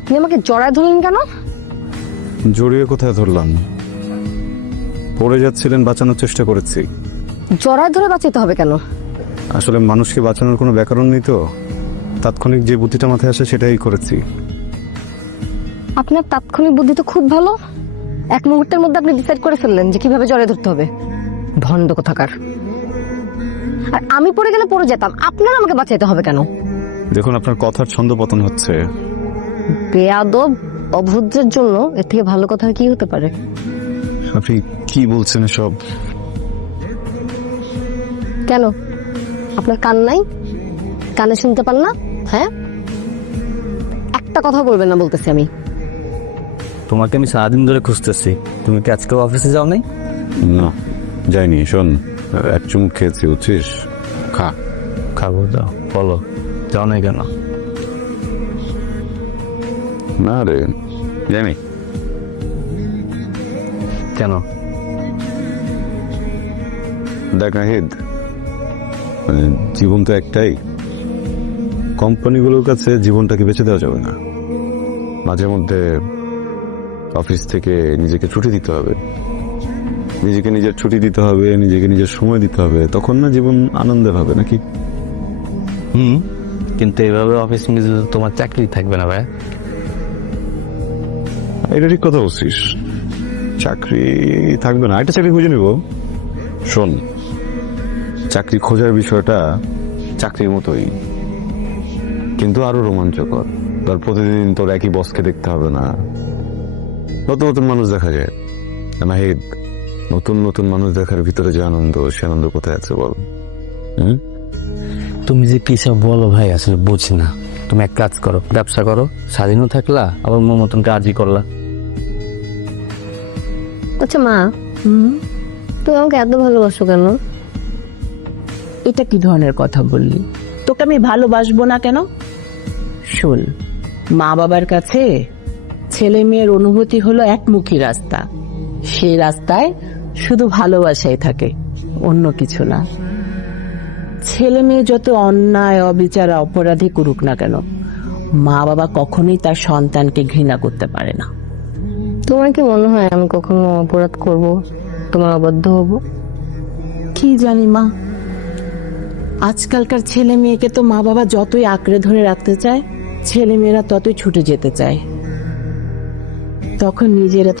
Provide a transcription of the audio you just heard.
আপনি আমাকে জড়ায় ধরলেন কেন? জড়িয়ে কোথায় ধরলাম? পড়ে যাচ্ছিলেন, বাঁচানোর চেষ্টা করেছি। জড়ায় ধরে বাঁচাতে হবে কেন? আসলে মানুষকে বাঁচানোর কোনো ব্যাকরণ নেই তো, তাৎক্ষণিক যে বুদ্ধিটা মাথায় আসে সেটাই করেছি। আপনার তাৎক্ষণিক বুদ্ধি তো খুব ভালো। এক মুহূর্তের মধ্যে আপনি ডিসাইড করে ফেললেন যে কিভাবে জড়ায় ধরতে হবে। ভণ্ড কোথাকার। আর আমি পড়ে গেলে পড়ে যেতাম, আপনার আমাকে বাঁচাইতে হবে কেন? দেখুন, আপনার কথার ছন্দপতন হচ্ছে। বেয়াদব, অভদ্রের জন্য এর থেকে ভালো কথা কি হতে পারে? আপনি কি বলছেন সব? কেন, আপনার কান নাই? কানে শুনতে পান না? হ্যাঁ, একটা কথা বলবেন না বলতেছি আমি। তোমাকে আমি সারাদিন ধরে খুঁজতেছি, তুমি কি আজকে অফিসে যাও নাই? না, যাইনি। শোন, এক চুমুক খেয়েছি, বুঝছিস? খা। খাবো, দাও। বলো, যাও নাই কেন? না রে, জানি। কেন? দেখ নাহিদ, জীবন তো একটাই। কোম্পানিগুলোর কাছে জীবনটাকে বেঁচে দেওয়া যাবে না। মাঝে মধ্যে অফিস থেকে নিজেকে ছুটি দিতে হবে, নিজেকে নিজের ছুটি দিতে হবে, নিজেকে নিজের সময় দিতে হবে। তখন না জীবন আনন্দের হবে, নাকি? কিন্তু এইভাবে অফিস মিলে তোমার চাকরি থাকবে না ভাই। এটা ঠিক কথা বলছিস, চাকরি থাকবে না। একটা চাকরি খুঁজে নিব। শোন, চাকরি খোঁজার বিষয়টা চাকরির মতোই, কিন্তু আরো রোমাঞ্চকর। ধর, প্রতিদিন তোর একই বসকে দেখতে হবে না, নতুন নতুন মানুষ দেখা যায়। নাহিদ, নতুন নতুন মানুষ দেখার ভিতরে যে আনন্দ, সে আনন্দ কোথায় আছে বল? তুমি যে কি সব বলো ভাই, আসলে বুঝি না। তুমি এক কাজ করো, ব্যবসা করো, স্বাধীনও থাকলা, আবার মন মতন কাজই করলা। আচ্ছা মা, তুমি আমাকে এত ভালোবাসো কেন? এটা কি ধরনের কথা বললি? তোকে আমি ভালোবাসবো না কেন? শোন, মা বাবার কাছে ছেলে মেয়ের অনুভূতি হলো একমুখী রাস্তা। সেই রাস্তায় শুধু ভালোবাসাই থাকে, অন্য কিছু না। ছেলে মেয়ে যত অন্যায়, অবিচার, অপরাধী করুক না কেন, মা বাবা কখনোই তার সন্তানকে ঘৃণা করতে পারে না। তোমার কি মনে হয় আমি কখনো অপরাধ করব, তোমার অবাধ্য হব? কি জানি মা, আজকালকার ছেলে মেয়েকে তো মা বাবা যতই আঁকড়ে ধরে রাখতে চায়, ছেলে মেয়েরা ততই ছুটে যেতে চায়। তখন নিজেরা